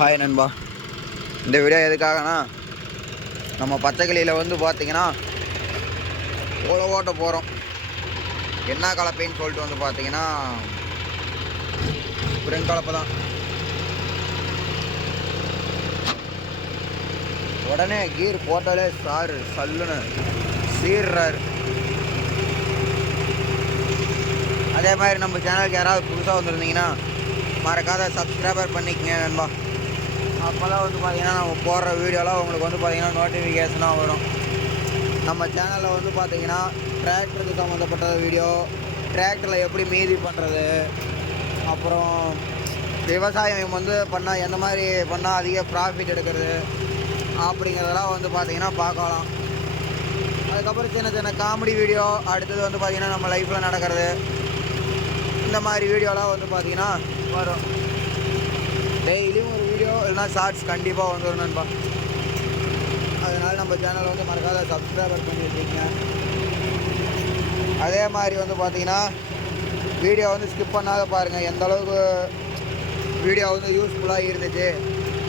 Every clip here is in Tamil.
ஹாய் நண்பா. இந்த வீடியோ எதுக்காகனா, நம்ம பச்சைக்கிளியில் வந்து பார்த்தீங்கன்னா ஓட்ட போகிறோம். என்ன கலப்பைன்னு சொல்லிட்டு வந்து பார்த்தீங்கன்னா ஸ்ப்ரிங் கலப்பை தான். உடனே கீர் போட்டாலே சாரு சல்லுன்னு சீர்றாரு. அதே மாதிரி நம்ம சேனலுக்கு யாராவது புதுசாக வந்துருந்தீங்கன்னா மறக்காத சப்ஸ்கிரைபர் பண்ணிக்கங்க நண்பா. அப்போ தான் வந்து பார்த்திங்கன்னா நம்ம போடுற வீடியோலாம் உங்களுக்கு வந்து பார்த்திங்கன்னா நோட்டிஃபிகேஷனாக வரும். நம்ம சேனலில் வந்து பார்த்திங்கன்னா டிராக்டருக்கு சம்மந்தப்பட்ட வீடியோ, டிராக்டரில் எப்படி மீதி பண்ணுறது, அப்புறம் விவசாயம் வந்து பண்ணால் எந்த மாதிரி பண்ணால் அதிக ப்ராஃபிட் எடுக்கிறது அப்படிங்கிறதெல்லாம் வந்து பார்த்திங்கன்னா பார்க்கலாம். அதுக்கப்புறம் சின்ன சின்ன காமெடி வீடியோ, அடுத்தது வந்து பார்த்திங்கன்னா நம்ம லைஃப்பில் நடக்கிறது, இந்த மாதிரி வீடியோலாம் வந்து பார்த்திங்கன்னா வரும். டெய்லியும் ஒரு வீடியோ இல்லைனா ஷார்ட்ஸ் கண்டிப்பாக வந்துடும் நண்பா. அதனால் நம்ம சேனலை வந்து மறக்காத சப்ஸ்கிரைபர் பண்ணி வச்சுக்கோங்க. அதே மாதிரி வந்து பார்த்திங்கன்னா வீடியோ வந்து ஸ்கிப் பண்ணாத பாருங்கள். எந்த அளவுக்கு வீடியோ வந்து யூஸ்ஃபுல்லாக இருந்துச்சு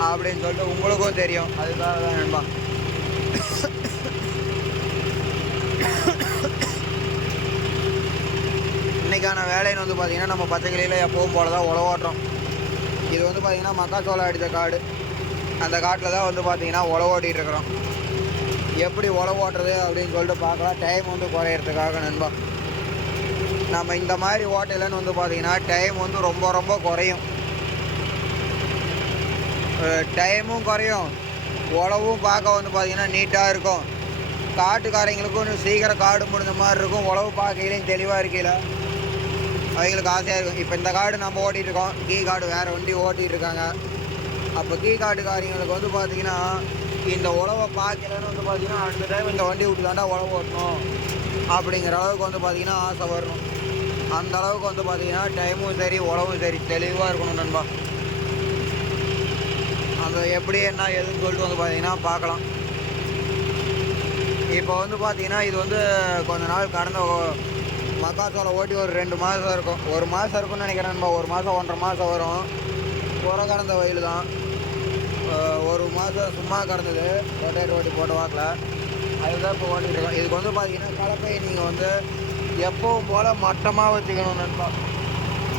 அப்படின்னு சொல்லிட்டு உங்களுக்கும் தெரியும். அதுக்காக தான் நண்பா. இன்றைக்கான வேலைன்னு வந்து பார்த்திங்கன்னா நம்ம பச்சைக்கிளியில் எப்பவும் போல தான் உழவோட்டுறோம். இது வந்து பார்த்திங்கன்னா மக்காச்சோளம் அடித்த காடு. அந்த காட்டில் தான் வந்து பார்த்திங்கன்னா உழவோட்டிகிட்டு இருக்கிறோம். எப்படி உழவோட்டுறது அப்படின்னு சொல்லிட்டு பார்க்கலாம். டைம் வந்து குறையிறதுக்காக நண்பா. நம்ம இந்த மாதிரி ஓட்டையிலன்னு வந்து பார்த்திங்கன்னா டைம் வந்து ரொம்ப ரொம்ப குறையும். டைமும் குறையும், உழவும் பார்க்க வந்து பார்த்திங்கன்னா நீட்டாக இருக்கும். காட்டுக்காரங்களுக்கும் இன்னும் சீக்கிரம் காடு முடிஞ்ச மாதிரி இருக்கும். உழவு பார்க்கையிலையும் தெளிவாக இருக்கையில் அவங்களுக்கு ஆசையாக இருக்கும். இப்போ இந்த காடு நம்ம ஓட்டிகிட்டு இருக்கோம், கீ காடு வேறு வண்டி ஓட்டிகிட்டு இருக்காங்க. அப்போ கீ காட்டுக்காரங்களுக்கு வந்து பார்த்திங்கன்னா இந்த உழவை பார்க்கலன்னு வந்து பார்த்திங்கன்னா அடுத்த டைம் இந்த வண்டி விட்டு தாண்டா உழவு ஓட்டணும் அப்படிங்கிற அளவுக்கு வந்து பார்த்திங்கன்னா ஆசை வரணும். அந்த அளவுக்கு வந்து பார்த்திங்கன்னா டைமும் சரி உழவும் சரி தெளிவாக இருக்கணும் நண்பா. அந்த எப்படி என்ன எதுன்னு சொல்லிட்டு வந்து பார்த்திங்கன்னா பார்க்கலாம். இப்போ வந்து பார்த்திங்கன்னா இது வந்து கொஞ்ச நாள் கடந்த மக்காச்சோளம் ஓட்டி ஒரு 2 மாதம் இருக்கும், 1 மாதம் இருக்கும்னு நினைக்கிறேன் நண்பா. 1 மாதம் 1.5 மாதம் வரும். புற கடந்த வயல் தான். 1 மாதம் சும்மா கடந்தது ரொட்டேட் ஓட்டி போட்ட வாக்கில். அதுதான் இப்போ ஓட்டிகிட்டு இருக்கோம். இதுக்கு வந்து பார்த்திங்கன்னா கலப்பையை நீங்கள் வந்து எப்பவும் போல் மட்டமாக வச்சுக்கணும் நண்பா.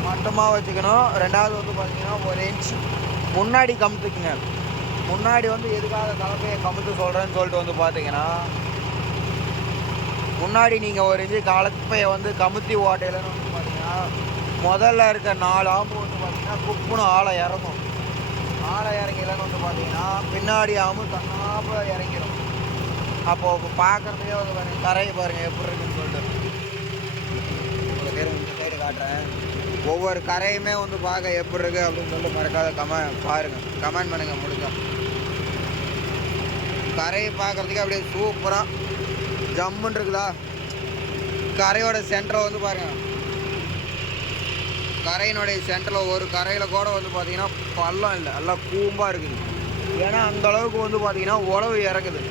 மட்டமாக வச்சுக்கணும். ரெண்டாவது வந்து பார்த்திங்கன்னா 1 இன்ச் முன்னாடி கமுத்துக்குங்க. முன்னாடி வந்து எதுக்காக கலப்பையை கமுத்து சொல்கிறேன்னு சொல்லிட்டு வந்து பார்த்தீங்கன்னா, முன்னாடி நீங்கள் 1 இன்ச்சு கலப்பையை வந்து கமுத்தி ஓட்டையிலன்னு வந்து பார்த்தீங்கன்னா முதல்ல இருக்க 4 ஆம்பு வந்து பார்த்தீங்கன்னா குப்புன்னு ஆழை இறங்கும். ஆழை இறங்கிலன்னு வந்து பார்த்தீங்கன்னா பின்னாடி ஆம்பு தன்னாப்ப இறங்கிடும். அப்போது பார்க்குறதுக்கே வந்து பாருங்கள் கரையை பாருங்கள் எப்படி இருக்குன்னு சொல்லிட்டு உங்களுக்கு பேர் இந்த சைடு காட்டுறேன். ஒவ்வொரு கரையுமே வந்து பார்க்க எப்படி இருக்குது அப்படின்னு சொல்லிட்டு மறக்காத பாருங்கள், கமெண்ட் பண்ணுங்கள் முடிஞ்சோம். கரையை பார்க்குறதுக்கே அப்படியே சூப்பராக ஜம்முன்னு இருக்குதா. கரையோட சென்டரில் வந்து பாருங்கள், கரையினுடைய சென்டரில் ஒரு கரையில் கூட வந்து பார்த்திங்கன்னா பள்ளம் இல்லை, நல்லா கூம்பாக இருக்குது. ஏன்னா அந்தளவுக்கு வந்து பார்த்திங்கன்னா உழவு இறங்குது.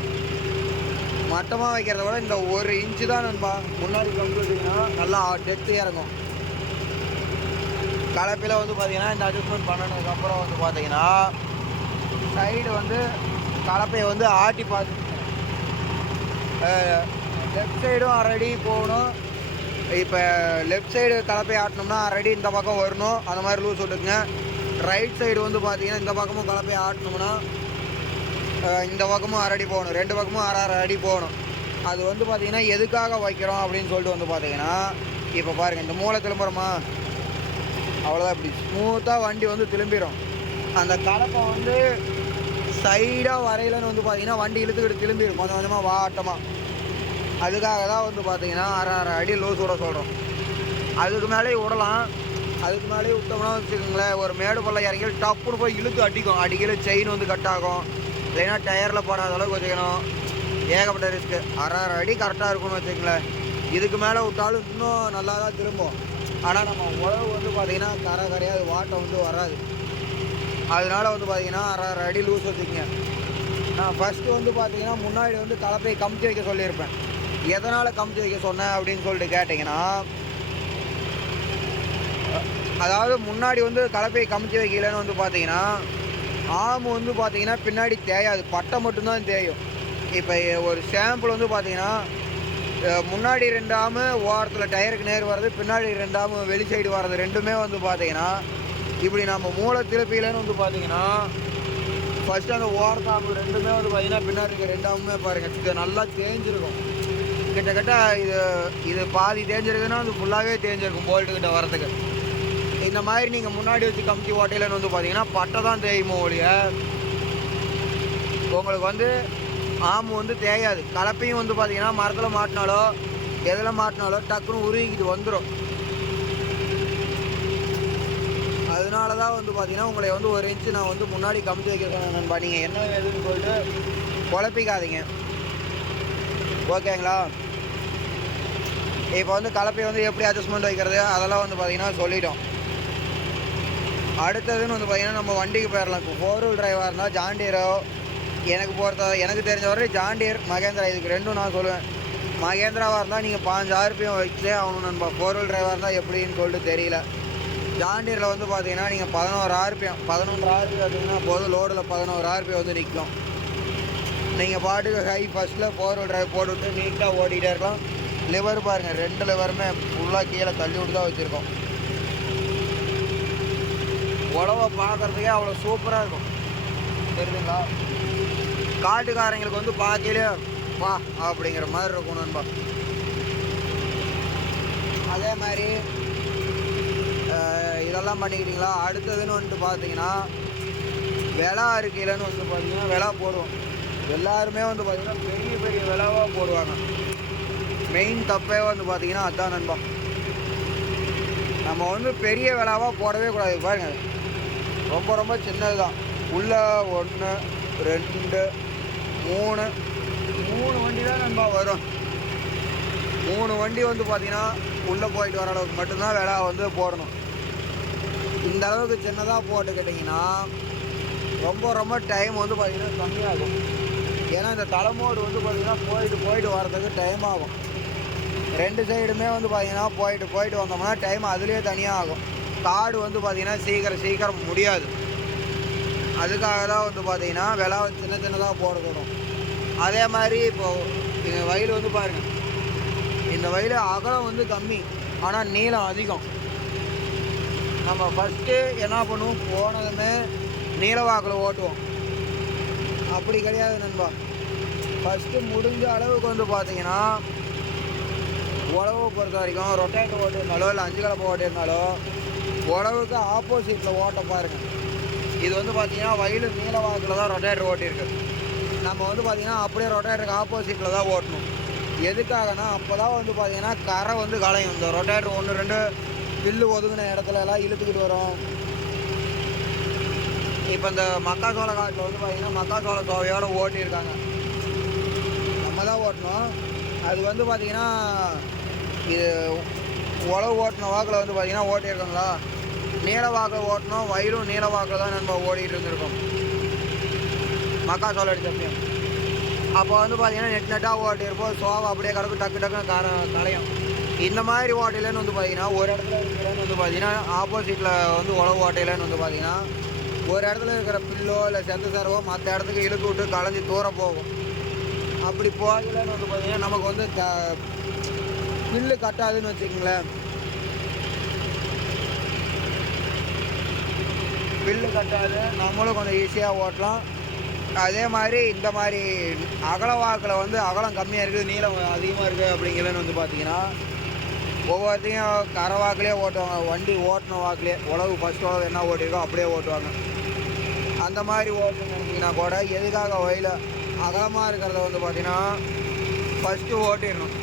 மட்டமாக வைக்கிறத விட இந்த 1 இன்ச்சு தான் நண்பா முன்னாடி கம்ப்யூட்டிங்கன்னா நல்லா டெத்து இறங்கும். கலப்பில் வந்து பார்த்திங்கன்னா இந்த அட்ஜஸ்ட்மெண்ட் பண்ணதுக்கப்புறம் வந்து பார்த்திங்கன்னா சைடு வந்து கலப்பையை வந்து ஆட்டி பார்த்து லெஃப்ட் சைடும் அரடி போகணும். இப்போ லெஃப்ட் சைடு கலப்பை ஆட்டினோம்னா அரடி இந்த பக்கம் வரணும், அந்த மாதிரி லூஸ் விட்டுக்குங்க. ரைட் சைடு வந்து பார்த்திங்கன்னா இந்த பக்கமும் கலப்பை ஆட்டினோம்னா இந்த பக்கமும் அரடி போகணும், 2 பக்கமும் 6 அடி போகணும். அது வந்து பார்த்திங்கன்னா எதுக்காக வைக்கிறோம் அப்படின்னு சொல்லிட்டு வந்து பார்த்திங்கன்னா, இப்போ பாருங்கள் இந்த மூளை திரும்புகிறோமா, அவ்வளோதான். இப்படி ஸ்மூத்தாக வண்டி வந்து திரும்பிடும். அந்த கலப்பை வந்து சைடாக வரையிலன்னு வந்து பார்த்திங்கன்னா வண்டி இழுத்துக்கிட்டு திரும்பிடும் கொஞ்சம் கொஞ்சமாக வாட்டமாக. அதுக்காக தான் வந்து பார்த்திங்கன்னா 6 அடி லூஸ் விட சொல்கிறோம். அதுக்கு மேலே விடலாம். அதுக்கு மேலே விட்டோம்னா வச்சுக்கோங்களேன், ஒரு மேடு பள்ளம் இறங்கி டப்புன்னு போய் இழுத்து அடிக்கும். அடிக்கல செயின் வந்து கட் ஆகும், இல்லைன்னா டயரில் போடாத அளவுக்கு வச்சுக்கணும். ஏகப்பட்ட ரிஸ்க்கு. 6 அடி கரெக்டாக இருக்கும்னு வச்சுக்கங்களேன். இதுக்கு மேலே விட்டாலும் இன்னும் நல்லா தான் திரும்பும். ஆனால் நம்ம உழவு வந்து பார்த்திங்கன்னா கரையாது, வாட்டம் வந்து வராது. அதனால வந்து பார்த்திங்கன்னா 6 அடி லூஸ் வச்சுக்கோங்க. நான் ஃபஸ்ட்டு வந்து பார்த்திங்கன்னா முன்னாடி வந்து கலப்பையை கமுத்தி வைக்க சொல்லியிருப்பேன். எதனால் கமுத்தி வைக்க சொன்னேன் அப்படின்னு சொல்லிட்டு கேட்டிங்கன்னா, அதாவது முன்னாடி வந்து கலப்பையை கமுத்தி வைக்கலன்னு வந்து பார்த்தீங்கன்னா ஆம் வந்து பார்த்தீங்கன்னா பின்னாடி தேயாது, பட்டை மட்டும்தான் தேயும். இப்போ ஒரு சாம்பிள் வந்து பார்த்தீங்கன்னா முன்னாடி 2 ஆமு ஓரத்தில் டயருக்கு நேர் வர்றது, பின்னாடி 2 ஆமு வெளி சைடு வர்றது ரெண்டுமே வந்து பார்த்தீங்கன்னா இப்படி நம்ம மூளை திருப்பியிலன்னு வந்து பார்த்தீங்கன்னா ஃபஸ்ட்டு அந்த ஓரத்தாம்பு ரெண்டுமே வந்து பார்த்தீங்கன்னா பின்னாடி இருக்க 2 ஆமுமே பாருங்கள் இது நல்லா தேஞ்சிருக்கும். கிட்டத்தட்ட இது பாதி தேஞ்சிருக்குன்னா அது ஃபுல்லாகவே தேஞ்சிருக்கும் போல்ட்டுக்கிட்ட வரதுக்கு. இந்த மாதிரி நீங்கள் முன்னாடி வச்சு கமிட்டி ஓட்டையிலன்னு வந்து பார்த்தீங்கன்னா பட்டை தான் தேயுமோ ஒழிய உங்களுக்கு வந்து ஆமு வந்து தேயாது. கலப்பையும் வந்து பார்த்தீங்கன்னா மரத்தில் மாட்டினாலோ எதில் மாட்டினாலோ டக்குன்னு உருகிக்கிட்டு வந்துடும். அதனால தான் வந்து பார்த்தீங்கன்னா உங்களை வந்து 1 இன்ச்சு நான் வந்து முன்னாடி கமிட்டி வைக்கிறேன் நண்பா. நீங்கள் என்ன எதுன்னு சொல்லிட்டு குழப்பிக்காதீங்க, ஓகேங்களா? இப்போ வந்து கலப்பை வந்து எப்படி அட்ஜஸ்ட்மெண்ட் வைக்கிறது அதெல்லாம் வந்து பார்த்தீங்கன்னா சொல்லிட்டோம். அடுத்ததுன்னு வந்து பார்த்தீங்கன்னா நம்ம வண்டிக்கு போயிடலாம். இப்போ 4 வீல் டிரைவாக இருந்தால் ஜாண்டியரோ எனக்கு தெரிஞ்ச வரை ஜாண்டியர் மகேந்திரா இதுக்கு ரெண்டும் நான் சொல்லுவேன். மகேந்திராவாக இருந்தால் நீங்கள் 5,000 ரூபாயும் வச்சே ஆகணும் நண்பா. 4 வீல் டிரைவாக இருந்தால் எப்படின்னு சொல்லிட்டு தெரியல. ஜாண்டியரில் வந்து பார்த்தீங்கன்னா நீங்கள் 11,000 பார்த்தீங்கன்னா போதும். லோடில் 11,000 வந்து நிற்கும். நீங்கள் பாட்டுக்கு ஹை ஃபஸ்ட்டில் 4 வீல் டிரைவ் போட்டுவிட்டு நீட்டாக ஓடிக்கிட்டே இருக்கலாம். லிவர் பாருங்கள், 2 லிவருமே ஃபுல்லாக கீழே தள்ளி விட்டு தான் வச்சுருக்கோம். உழவை பார்க்குறதுக்கே அவ்வளோ சூப்பராக இருக்கும், தெரியுதுங்களா? காட்டுக்காரங்களுக்கு வந்து பார்க்கலே வா அப்படிங்கிற மாதிரி இருக்கும் நண்பா. அதே மாதிரி இதெல்லாம் பண்ணிக்கிட்டீங்களா? அடுத்ததுன்னு வந்துட்டு பார்த்தீங்கன்னா விலா இருக்கையிலன்னு வந்து பார்த்தீங்கன்னா விலா போடுவோம். எல்லாருமே வந்து பார்த்தீங்கன்னா பெரிய பெரிய விலாவாக போடுவாங்க. மெயின் தப்பே வந்து பார்த்தீங்கன்னா அதுதான் நண்பா. நம்ம வந்து பெரிய விலாவாக போடவே கூடாது. பாருங்கள், ரொம்ப ரொம்ப சின்னது தான். உள்ள 1 2 3 வண்டி தான் நண்பா வரும். 3 வண்டி வந்து பார்த்தீங்கன்னா உள்ளே போயிட்டு வர அளவுக்கு மட்டும்தான் விலா வந்து போடணும். இந்த அளவுக்கு சின்னதாக போட்டுக்கிட்டிங்கன்னா ரொம்ப ரொம்ப டைம் வந்து பார்த்திங்கன்னா கம்மியாகும். ஏன்னா இந்த தலைமோடு வந்து பார்த்திங்கன்னா போயிட்டு வரதுக்கு டைம் ஆகும். 2 சைடுமே வந்து பார்த்திங்கன்னா போயிட்டு வந்தோம்னா டைம் அதுலேயே தனியாக ஆகும். காடு வந்து பார்த்திங்கன்னா சீக்கிரம் முடியாது. அதுக்காக தான் வந்து பார்த்திங்கன்னா விலை சின்னதாக போடணும். அதே மாதிரி இப்போது இந்த வயல் வந்து பாருங்கள், இந்த வயல் அகலம் வந்து கம்மி, ஆனால் நீளம் அதிகம். நம்ம ஃபஸ்ட்டு என்ன பண்ணுவோம், போனதுமே நீளவாக்கில் ஓட்டுவோம். அப்படி கிடையாது நண்பா. ஃபஸ்ட்டு முடிஞ்ச அளவுக்கு வந்து பார்த்தீங்கன்னா உழவு பொறுத்த வரைக்கும் ரொட்டேட்டர் ஓட்டிருந்தாலோ இல்லை 5 கலப்பை ஓட்டிருந்தாலோ உழவுக்கு ஆப்போசிட்டில் ஓட்ட பாருங்கள். இது வந்து பார்த்தீங்கன்னா வயலு நீளவாக்கில் தான் ரொட்டேட்டர் ஓட்டியிருக்கு. நம்ம வந்து பார்த்திங்கன்னா அப்படியே ரொட்டேட்டருக்கு ஆப்போசிட்டில் தான் ஓட்டணும். எதுக்காகனா அப்போ தான் வந்து பார்த்திங்கன்னா கரை வந்து களையும். இந்த ரொட்டேட்டர் 1 2 பில்லு ஒதுங்கின இடத்துல எல்லாம் இழுத்துக்கிட்டு வரும். இப்போ இந்த மக்காச்சோள காட்டில் வந்து பார்த்திங்கன்னா மக்காச்சோள தோவையோடு ஓட்டியிருக்காங்க. நம்ம தான் ஓட்டணும். அது வந்து பார்த்திங்கன்னா இது உழவு ஓட்டின வாக்கில் வந்து பார்த்திங்கன்னா ஓட்டியிருக்காங்களா, நீள வாக்கில் ஓட்டணும். வயலும் நீள வாக்கில் தான் நம்ம ஓடிட்டு இருந்திருக்கோம் மக்காச்சோளம் அடிச்சப்பையும். அப்போ வந்து பார்த்திங்கன்னா நெட்டாக ஓட்டியிருப்போம். சோவை அப்படியே கிடக்கும், டக்குன்னு கரையும். இந்த மாதிரி ஓட்டையிலன்னு வந்து பார்த்திங்கன்னா ஒரு இடத்துல இருக்கிறேன்னு வந்து பார்த்திங்கன்னா ஆப்போசிட்டில் வந்து உழவு ஓட்டையிலன்னு வந்து பார்த்திங்கன்னா ஒரு இடத்துல இருக்கிற பில்லோ இல்லை செந்த சரவோ மற்ற இடத்துக்கு இழுத்து விட்டு களைஞ்சி தூரம் போகும். அப்படி போகலன்னு வந்து பார்த்திங்கன்னா நமக்கு வந்து பில்லு கட்டாதுன்னு வச்சுக்கோங்களேன். பில்லு கட்டாது, நம்மளும் கொஞ்சம் ஈஸியாக ஓட்டலாம். அதே மாதிரி இந்த மாதிரி அகல வாக்கில் வந்து அகலம் கம்மியாக இருக்குது, நீளம் அதிகமாக இருக்குது அப்படிங்கிறதுன்னு வந்து பார்த்திங்கன்னா ஒவ்வொருத்தையும் கரை வாக்கிலே ஓட்டுவாங்க. வண்டி ஓட்டின வாக்கிலே உழவு ஃபஸ்ட் உழவு என்ன ஓட்டிருக்கோ அப்படியே ஓட்டுவாங்க. அந்த மாதிரி ஓட்டுன்னு நினச்சிங்கன்னா கூட எதுக்காக வயல அகலமாக இருக்கிறத வந்து பார்த்திங்கன்னா ஃபஸ்ட்டு ஓட்டிடணும்.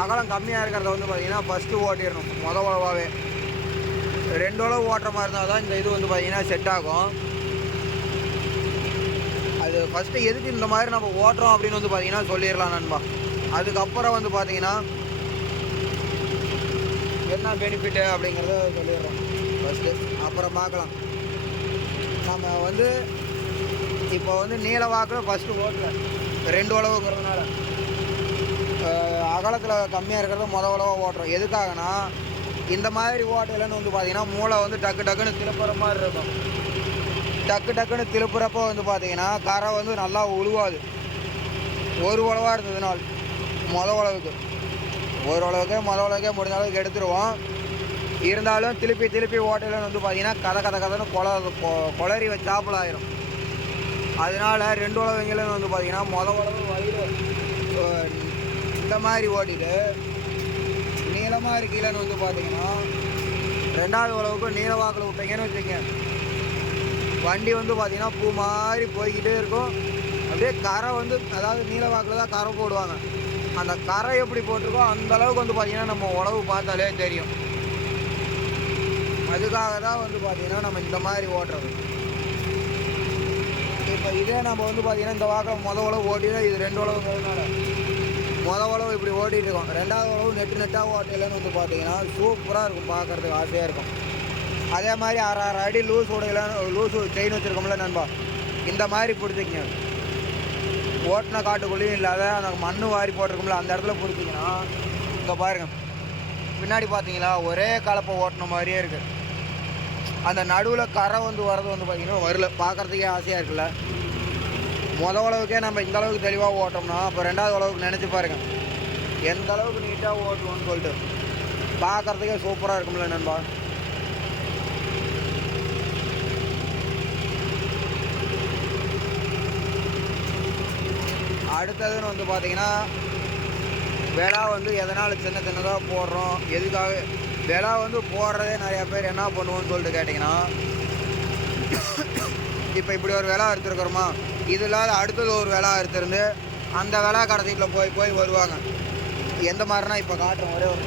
அகலம் கம்மியாக இருக்கிறத வந்து பார்த்திங்கன்னா ஃபஸ்ட்டு ஓட்டிடணும். உழவாகவே 2 உழவு ஓட்டுற மாதிரி இருந்தால் தான் இந்த இது வந்து பார்த்திங்கன்னா செட் ஆகும். அது ஃபஸ்ட்டு எதுக்கு இந்த மாதிரி நம்ம ஓட்டுறோம் அப்படின்னு வந்து பார்த்திங்கன்னா சொல்லிடலாம் நண்பா. அதுக்கப்புறம் வந்து பார்த்திங்கன்னா என்ன பெனிஃபிட்டு அப்படிங்கிறத சொல்லிடுறோம் ஃபஸ்ட்டு, அப்புறம் பார்க்கலாம். நம்ம வந்து இப்போ வந்து நீள வாக்கில் ஃபஸ்ட்டு ஓட்டல 2 உழவுங்கிறதுனால அகலத்தில் கம்மியாக இருக்கிறத உழவாக ஓட்டுறோம். எதுக்காகனா இந்த மாதிரி ஓட்டையிலன்னு வந்து பார்த்திங்கன்னா மூளை வந்து டக்குன்னு திருப்புற மாதிரி இருக்கும். டக்கு டக்குன்னு திருப்புறப்போ வந்து பார்த்தீங்கன்னா கரை வந்து நல்லா உழுவாது. ஒரு உழவாக இருந்ததுனால் உழவுக்கு உழவுக்கே முடிஞ்ச அளவுக்கு எடுத்துருவோம். இருந்தாலும் திருப்பி ஓட்டையிலன்னு வந்து பார்த்தீங்கன்னா கதைன்னு கொளறி வச்சாப்புல ஆயிரும். அதனால் 2 உழவுங்களும் வந்து பார்த்தீங்கன்னா உழவு வயிறு இந்த மாதிரி ஓட்டிட்டு நீளமாக இருக்கீங்கன்னு வந்து பார்த்தீங்கன்னா 2வது உழவுக்கு நீள வாக்கில் விட்டீங்கன்னு வச்சுக்கங்க, வண்டி வந்து பார்த்தீங்கன்னா பூ மாதிரி போய்கிட்டே இருக்கும். அப்படியே கரை வந்து அதாவது நீல வாக்கில் தான் கரை போடுவாங்க. அந்த கரை எப்படி போட்டிருக்கோ அந்தளவுக்கு வந்து பார்த்திங்கன்னா நம்ம உழவு பார்த்தாலே தெரியும். அதுக்காக தான் வந்து பார்த்திங்கன்னா நம்ம இந்த மாதிரி ஓட்டுறது. இப்போ இதே நம்ம வந்து பார்த்திங்கன்னா இந்த வாக்கில் உழவு ஓட்டி தான் இது 2 உழவுங்கிறதுனால உழவு இப்படி ஓட்டிகிட்டு இருக்கோம். 2வது உழவு நெட்டாக ஓட்டையிலன்னு வந்து பார்த்திங்கன்னா சூப்பராக இருக்கும், பார்க்குறதுக்கு ஆசையாக இருக்கும். அதே மாதிரி 6 அடி லூஸ் செயின் வச்சுருக்கோம்ல நண்பா, இந்த மாதிரி பிடிச்சிக்கிங்க. ஓட்டின காட்டுக்குள்ளேயும் இல்லாத அந்த மண் வாரி போட்டிருக்கோம்ல அந்த இடத்துல பிடிச்சிங்கன்னா இங்கே பாருங்கள், பின்னாடி பார்த்தீங்களா ஒரே கலப்பை ஓட்டின மாதிரியே இருக்குது. அந்த நடுவில் கரை வந்து வர்றது வந்து பார்த்திங்கன்னா வரல, பார்க்குறதுக்கே ஆசையாக இருக்குல்ல. உழவுக்கே நம்ம இந்த அளவுக்கு தெளிவாக ஓட்டோம்னா அப்போ 2வது உழவுக்கு நினச்சி பாருங்கள் எந்த அளவுக்கு நீட்டாக ஓட்டுவோம்னு சொல்லிட்டு. பார்க்குறதுக்கே சூப்பராக இருக்கும்ல நண்பா. அடுத்ததுன்னு வந்து பார்த்தீங்கன்னா விலா வந்து எதனால் சின்னதாக போடுறோம், எதுக்காக விலா வந்து போடுறதே நிறையா பேர் என்ன பண்ணுவோன்னு சொல்லிட்டு கேட்டிங்கன்னா, இப்போ இப்படி ஒரு விலா எடுத்துருக்குறோமா, இது இல்லாத அடுத்தது ஒரு விலா எடுத்துருந்து அந்த விலா கடைசியில் போய் வருவாங்க. எந்த மாதிரினா இப்போ காட்டுறோம், ஒரே ஒரு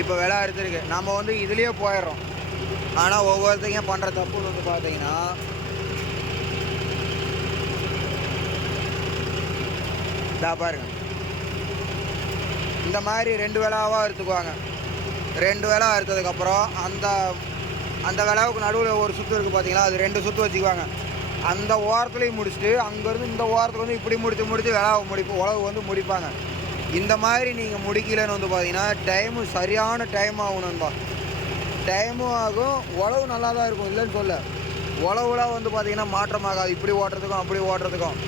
இப்போ விலா எடுத்துருக்கு நம்ம வந்து இதுலேயே போயிடுறோம். ஆனால் ஒவ்வொருத்தையும் பண்ணுற தப்புன்னு வந்து பார்த்தீங்கன்னா பாருங்க, இந்த மாதிரி 2 விலாவாக எடுத்துக்குவாங்க. 2 விலா எடுத்ததுக்கப்புறம் அந்த விலாவுக்கு நடுவில் ஒரு சுற்று இருக்குது பார்த்தீங்களா, அது 2 சுற்று வச்சுக்குவாங்க. அந்த ஓரத்துலேயும் முடிச்சுட்டு அங்கேருந்து இந்த ஓரத்துக்கு வந்து இப்படி முடித்து உழவு வந்து முடிப்பாங்க. இந்த மாதிரி நீங்கள் முடிக்கலன்னு வந்து பார்த்தீங்கன்னா சரியான டைம் ஆகணும்பா. டைமும் ஆகும், உழவு நல்லா தான் இருக்கும், இல்லைன்னு சொல்ல. உழவுலாம் வந்து பார்த்தீங்கன்னா மாற்றமாகாது, இப்படி ஓட்டுறதுக்கும் அப்படி ஓட்டுறதுக்கும்.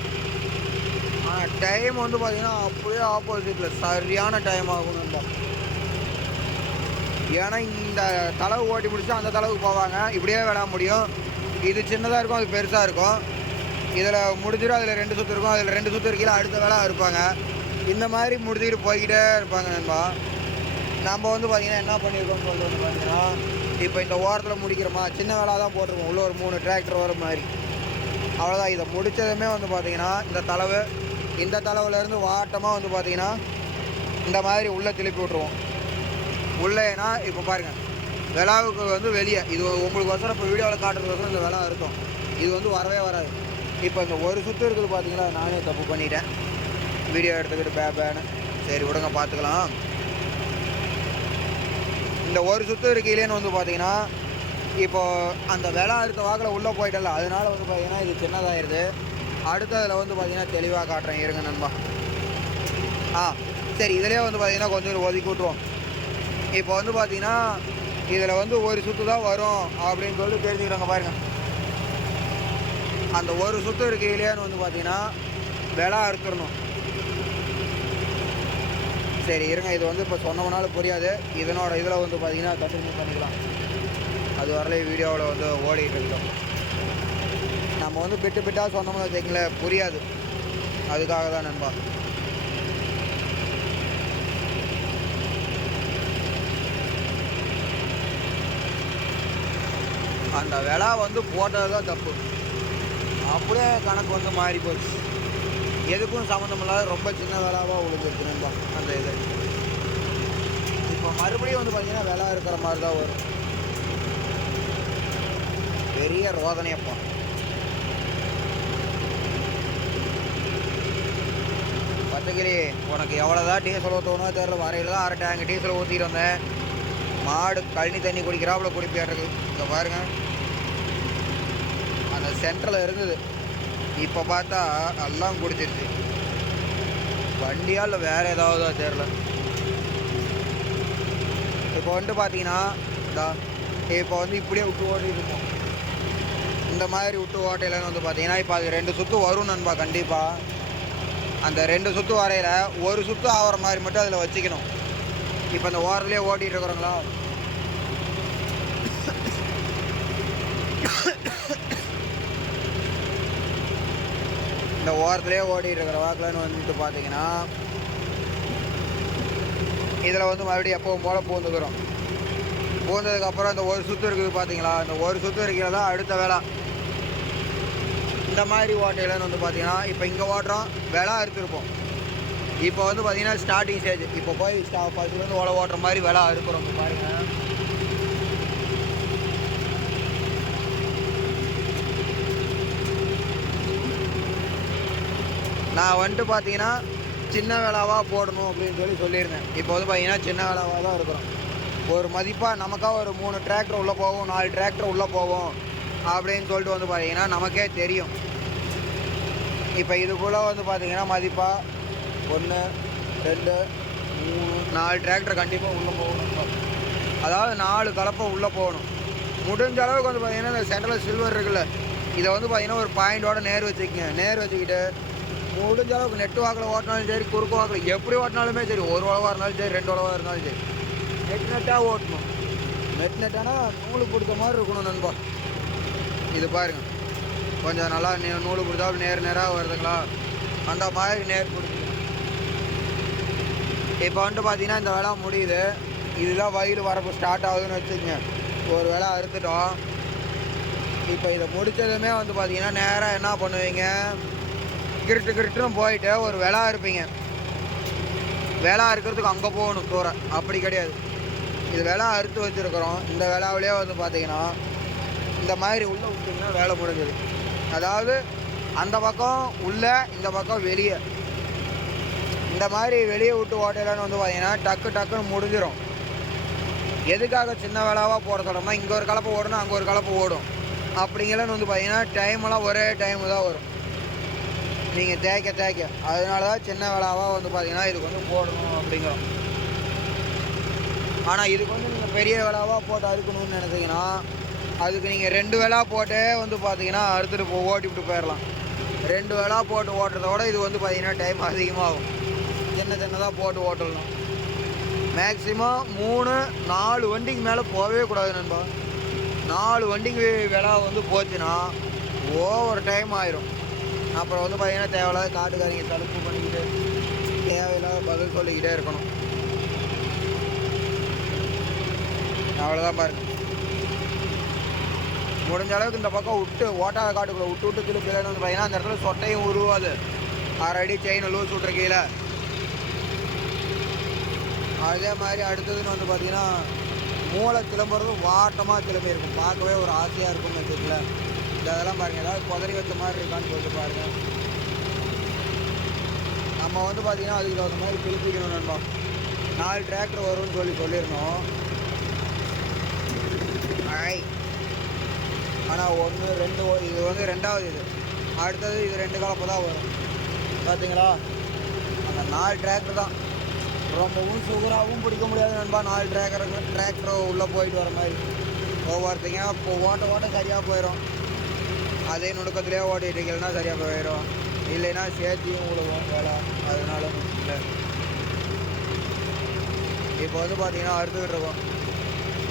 ஆனால் டைம் வந்து பார்த்தீங்கன்னா அப்படியே ஆப்போசிட்டில் சரியான டைம் ஆகணும்பா. ஏன்னா இந்த தளவு ஓட்டி முடிச்சா அந்த தளவுக்கு போவாங்க, இப்படியே விட முடியும். இது சின்னதாக இருக்கும், அது பெருசாக இருக்கும். இதில் முடிஞ்சிடும், அதில் 2 சுற்று இருக்கும், அதில் 2 சுற்று இருக்கையில் அடுத்த வேலை இருப்பாங்க. இந்த மாதிரி முடிச்சுக்கிட்டு போய்கிட்டே இருப்பாங்க நண்பா. நம்ம வந்து பார்த்திங்கன்னா என்ன பண்ணியிருக்கோம்னு சொல்லிட்டு வந்து பார்த்தீங்கன்னா, இப்போ இந்த ஓரத்தில் முடிக்கிறோமா, சின்ன வேலை தான் போட்டிருக்கோம், உள்ள ஒரு 3 டிராக்டர் வர மாதிரி. அவ்வளோதான். இதை முடித்ததுமே வந்து பார்த்திங்கன்னா இந்த தளவுலேருந்து வாட்டமாக வந்து பார்த்திங்கன்னா இந்த மாதிரி உள்ளே திருப்பி விட்ருவோம். உள்ளேனா இப்போ பாருங்கள், விலாவுக்கு வந்து வெளியே இது உங்களுக்கு வசரம் இப்போ வீடியோவில் காட்டுறதுக்கு இந்த விலா இருக்கும், இது வந்து வரவே வராது. இப்போ இந்த ஒரு சுற்று இருக்குது பார்த்தீங்களா, நானே தப்பு பண்ணிட்டேன், வீடியோ எடுத்துக்கிட்டு பேன்னு. சரி விடுங்க, பார்த்துக்கலாம். இந்த ஒரு சுற்று இருக்கையிலேன்னு வந்து பார்த்தீங்கன்னா இப்போது அந்த விலா இருக்க வாக்கில் உள்ளே போயிட்டல, அதனால வந்து பார்த்தீங்கன்னா இது சின்னதாகிடுது. அடுத்ததில் வந்து பார்த்தீங்கன்னா தெளிவாக காட்டுறேன், இருங்க நண்பா. சரி, இதிலே வந்து பார்த்தீங்கன்னா கொஞ்சம் ஒதுக்கி விட்ருவோம். இப்போ வந்து பார்த்தீங்கன்னா இதில் வந்து ஒரு சுற்று தான் வரும் அப்படின்னு சொல்லிட்டு தெரிஞ்சுக்கிறாங்க பாருங்கள். அந்த ஒரு சுற்று இருக்கையிலேன்னு வந்து பார்த்தீங்கன்னா விலா அறுத்துடணும். சரி இருங்க, இது வந்து இப்போ சொன்னோம்னாலும் புரியாது, இதனோட இதில் வந்து பார்த்தீங்கன்னா கண்டினியூ பண்ணிக்கலாம். அது வரலையே வீடியோவில் வந்து ஓடிட்டு இருக்கோம். நம்ம வந்து பிட்டாக சொன்னோம்னு வச்சுக்கங்களேன், புரியாது. அதுக்காக தான் நண்பா. அந்த விலா வந்து போட்டது தான் தப்பு, அப்படியே கணக்கு வந்து மாறி போச்சு. எதுக்கும் சம்மந்தம் இல்லாத ரொம்ப சின்ன விலாவாக விழுந்துருக்கு நண்பா அந்த இது. இப்போ மறுபடியும் வந்து பார்த்தீங்கன்னா விலா இருக்கிற மாதிரி தான் வரும். பெரிய ரோதனையப்பா. பச்சைக்கிளி, உனக்கு எவ்வளோதான் டீசல் ஊற்றணும் தெரியல, வரையில் தான் 1/2 டேங்க் டீசல் ஊற்றிட்டு வந்தேன். மாடு கழனி தண்ணி குடிக்கிறாப்புல குடிப்பியாட்டுருக்கு. இங்கே பாருங்கள், அந்த சென்டரில் இருந்தது, இப்போ பார்த்தா எல்லாம் குடிச்சிருச்சு. வண்டியா இல்லை வேறு ஏதாவது தெரில. இப்போ வந்துட்டு பார்த்தீங்கன்னா இப்போ வந்து இப்படியே விட்டு ஓடிட்டு இருக்கோம். இந்த மாதிரி விட்டு ஓட்டையிலன்னு வந்து பார்த்தீங்கன்னா இப்போ அது 2 சுற்று வரும் நண்பா. கண்டிப்பாக அந்த 2 சுற்று வரையில் ஒரு சுற்று ஆகிற மாதிரி மட்டும் அதில் வச்சுக்கணும். இப்போ இந்த ஓரத்துலேயே ஓட்டிகிட்டு இருக்கிறோங்களா, இந்த ஓரத்துலேயே ஓட்டிகிட்டு இருக்கிற வாக்கில்னு வந்துட்டு பார்த்தீங்கன்னா இதில் வந்து மறுபடியும் எப்பவும் போல் பூந்துக்கிறோம். பூந்ததுக்கப்புறம் இந்த ஒரு சுற்று இருக்குது பார்த்தீங்களா, இந்த ஒரு சுற்று இருக்கிறதா அடுத்த வேலை. இந்த மாதிரி ஓட்டையிலன்னு வந்து பார்த்தீங்கன்னா இப்போ இங்கே ஓட்டுறோம், வேலை அறுத்துருப்போம். இப்போ வந்து பார்த்தீங்கன்னா ஸ்டார்டிங் ஸ்டேஜ், இப்போ போய் ஃபஸ்ட்லேருந்து ஓட்டுற மாதிரி வேலை அறுக்கிறோம் பாருங்கள். நான் வந்துட்டு பார்த்தீங்கன்னா சின்ன வேளாவாக போடணும் அப்படின்னு சொல்லியிருந்தேன். இப்போ வந்து பார்த்தீங்கன்னா சின்ன வேளாவாக தான் இருக்கிறோம். ஒரு மதிப்பாக நமக்காக ஒரு 3 டிராக்டர் உள்ளே போகும், 4 டிராக்டர் உள்ளே போகும் அப்படின்னு சொல்லிட்டு வந்து பார்த்தீங்கன்னா நமக்கே தெரியும். இப்போ இதுக்குள்ளே வந்து பார்த்தீங்கன்னா மதிப்பாக 1 2 3 4 டிராக்டர் கண்டிப்பாக உள்ளே போகணும். அதாவது 4 கலப்பை உள்ளே போகணும். முடிஞ்ச அளவுக்கு வந்து பார்த்தீங்கன்னா இந்த சென்ட்ரல் சில்வர் இருக்குல்ல, இதை வந்து பார்த்தீங்கன்னா ஒரு பாயிண்டோட நேர் வச்சுக்கங்க. நேர் வச்சுக்கிட்டு முடிஞ்ச அளவுக்கு நெட்டு வாக்கில் ஓட்டினாலும் சரி, குறுக்கு வாக்கில் எப்படி ஓட்டினாலுமே சரி, ஒரு உழவாக இருந்தாலும் சரி, 2 உழவாக இருந்தாலும் சரி, நெட்டாக ஓட்டணும். நெட்டானா நூலு பிடிச்ச மாதிரி இருக்கணும் நண்பா. இது பாருங்கள், கொஞ்சம் நல்லா நூலு பிடிச்சா நேராக வருதுங்களா, அந்த மாதிரி நேர் பிடிச்சிக்கணும். இப்போ வந்துட்டு பார்த்தீங்கன்னா இந்த வேலை முடியுது. இதுதான் வயல் வரப்பு ஸ்டார்ட் ஆகுதுன்னு வச்சுக்கோங்க. ஒரு வேலை அறுத்துட்டோம். இப்போ இதை முடித்ததுமே வந்து பார்த்தீங்கன்னா நேராக என்ன பண்ணுவீங்க, கிருட்டுன்னு போயிட்டு ஒரு வேலை இருப்பீங்க. வேலை இருக்கிறதுக்கு அங்கே போகணும் தூரம், அப்படி கிடையாது. இது வேலை அறுத்து வச்சுருக்கிறோம். இந்த வேளாவிலே வந்து பார்த்தீங்கன்னா இந்த மாதிரி உள்ளே விட்டிங்கன்னா வேலை முடிஞ்சது. அதாவது அந்த பக்கம் உள்ளே, இந்த பக்கம் வெளியே. இந்த மாதிரி வெளியே விட்டு ஓட்டையிலன்னு வந்து பார்த்தீங்கன்னா டக்குன்னு முடிஞ்சிடும். எதுக்காக சின்ன வேளாவாக போட சொல்கிறோம்னா, இங்கே ஒரு கலப்பை ஓடணும், அங்கே ஒரு கலப்பை ஓடும். அப்படிங்கலன்னு வந்து பார்த்தீங்கன்னா டைமெல்லாம் ஒரே டைமு தான் வரும் நீங்கள் தேய்க்க. அதனால தான் சின்ன வேளாவாக வந்து பார்த்தீங்கன்னா இதுக்கு வந்து போடணும் அப்படிங்கிறோம். ஆனால் இதுக்கு வந்து நீங்கள் பெரிய வேளாவாக போட்டு அறுக்கணும்னு நினச்சிங்கன்னா அதுக்கு நீங்கள் 2 வேளா போட்டே வந்து பார்த்தீங்கன்னா அறுத்துட்டு ஓட்டிவிட்டு போயிடலாம். 2 வேளா போட்டு ஓட்டுறத விட இது வந்து பார்த்தீங்கன்னா டைம் அதிகமாகும். சின்னதாக போட்டு ஓட்டலாம். மேக்ஸிமம் 3-4 வண்டிக்கு மேலே போகவே கூடாது நண்பா. 4 வண்டிக்கு வேளா வந்து போச்சுன்னா ஓவர் டைம் ஆயிரும். அப்புறம் வந்து பார்த்தீங்கன்னா தேவையில்லாத காட்டுக்காரங்க தடுப்பு பண்ணிக்கிட்டு தேவையில்லாத பதில் சொல்லிக்கிட்டே இருக்கணும். அவ்வளோதான் பாருங்க. முடிஞ்ச அளவுக்கு இந்த பக்கம் விட்டு ஓட்டாத காட்டுக்குள்ளே விட்டு திருப்பிலன்னு வந்து பார்த்தீங்கன்னா அந்த இடத்துல சொட்டையும் உருவாது. 6 அடி செயின் லூஸ் விட்ற கீழே. அதே மாதிரி அடுத்ததுன்னு வந்து பார்த்தீங்கன்னா மூளை திரும்புறது வாட்டமாக திரும்பி இருக்கும். பார்க்கவே ஒரு ஆசையாக இருக்கும்னு வச்சுக்கல. இதெல்லாம் பாருங்கள், ஏதாவது குதறி வச்ச மாதிரி இருக்கான்னு சொல்லிட்டு பாருங்கள். நம்ம வந்து பார்த்தீங்கன்னா அதுக்கு தகுந்த மாதிரி பிரிச்சுக்கணும் நண்பா. 4 டிராக்டர் வரும்னு சொல்லியிருந்தோம். ஆனால் 1 2 இது வந்து 2வது. இது அடுத்தது இது 2 கலப்பை தான் வரும். பார்த்தீங்களா, அந்த 4 டிராக்டர் தான். ரொம்பவும் சுகராகவும் பிடிக்க முடியாது நண்பா. 4 டிராக்டர் உள்ளே போயிட்டு வர மாதிரி ஒவ்வொருத்தங்க இப்போ ஓட்ட சரியாக போயிடும். அதே நுணுக்கத்திலே ஓட்டிகிட்டு இருக்கலன்னா சரியாக போயிடும். இல்லைன்னா சேர்த்தியும் விடுவோம் வேலை. அதனால இல்லை. இப்போ வந்து பார்த்தீங்கன்னா அறுத்துக்கிட்டு இருக்கோம்.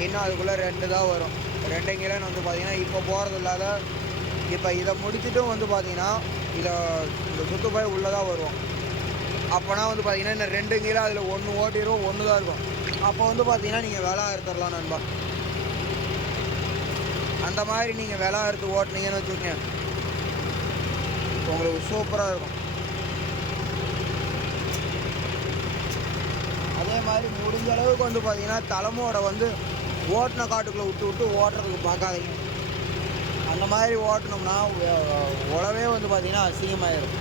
இன்னும் அதுக்குள்ளே 2 தான் வரும். 2 கிலோன்னு வந்து பார்த்தீங்கன்னா இப்போ போகிறது இல்லாத. இப்போ இதை முடிச்சுட்டும் வந்து பார்த்தீங்கன்னா இந்த சுத்து போய் உள்ளே தான் வருவோம். அப்போனா வந்து பார்த்தீங்கன்னா இந்த 2 கிலோ அதில் 1 ஓட்டிடும், 1 தான் இருக்கும். அப்போ வந்து பார்த்தீங்கன்னா நீங்கள் வேலை அறுத்துடலாம் நண்பா. அந்த மாதிரி நீங்கள் வேலை அறுத்து ஓட்டினீங்கன்னு வச்சுக்கோங்க, உங்களுக்கு சூப்பராக இருக்கும். அதே மாதிரி முடிஞ்ச அளவுக்கு வந்து பார்த்தீங்கன்னா தலைமோட வந்து ஓட்டின காட்டுக்குள்ளே விட்டு ஓட்டுறதுக்கு பார்க்காதீங்க. அந்த மாதிரி ஓட்டினோம்னா உழவே வந்து பார்த்தீங்கன்னா அசிங்கமாயிடும்.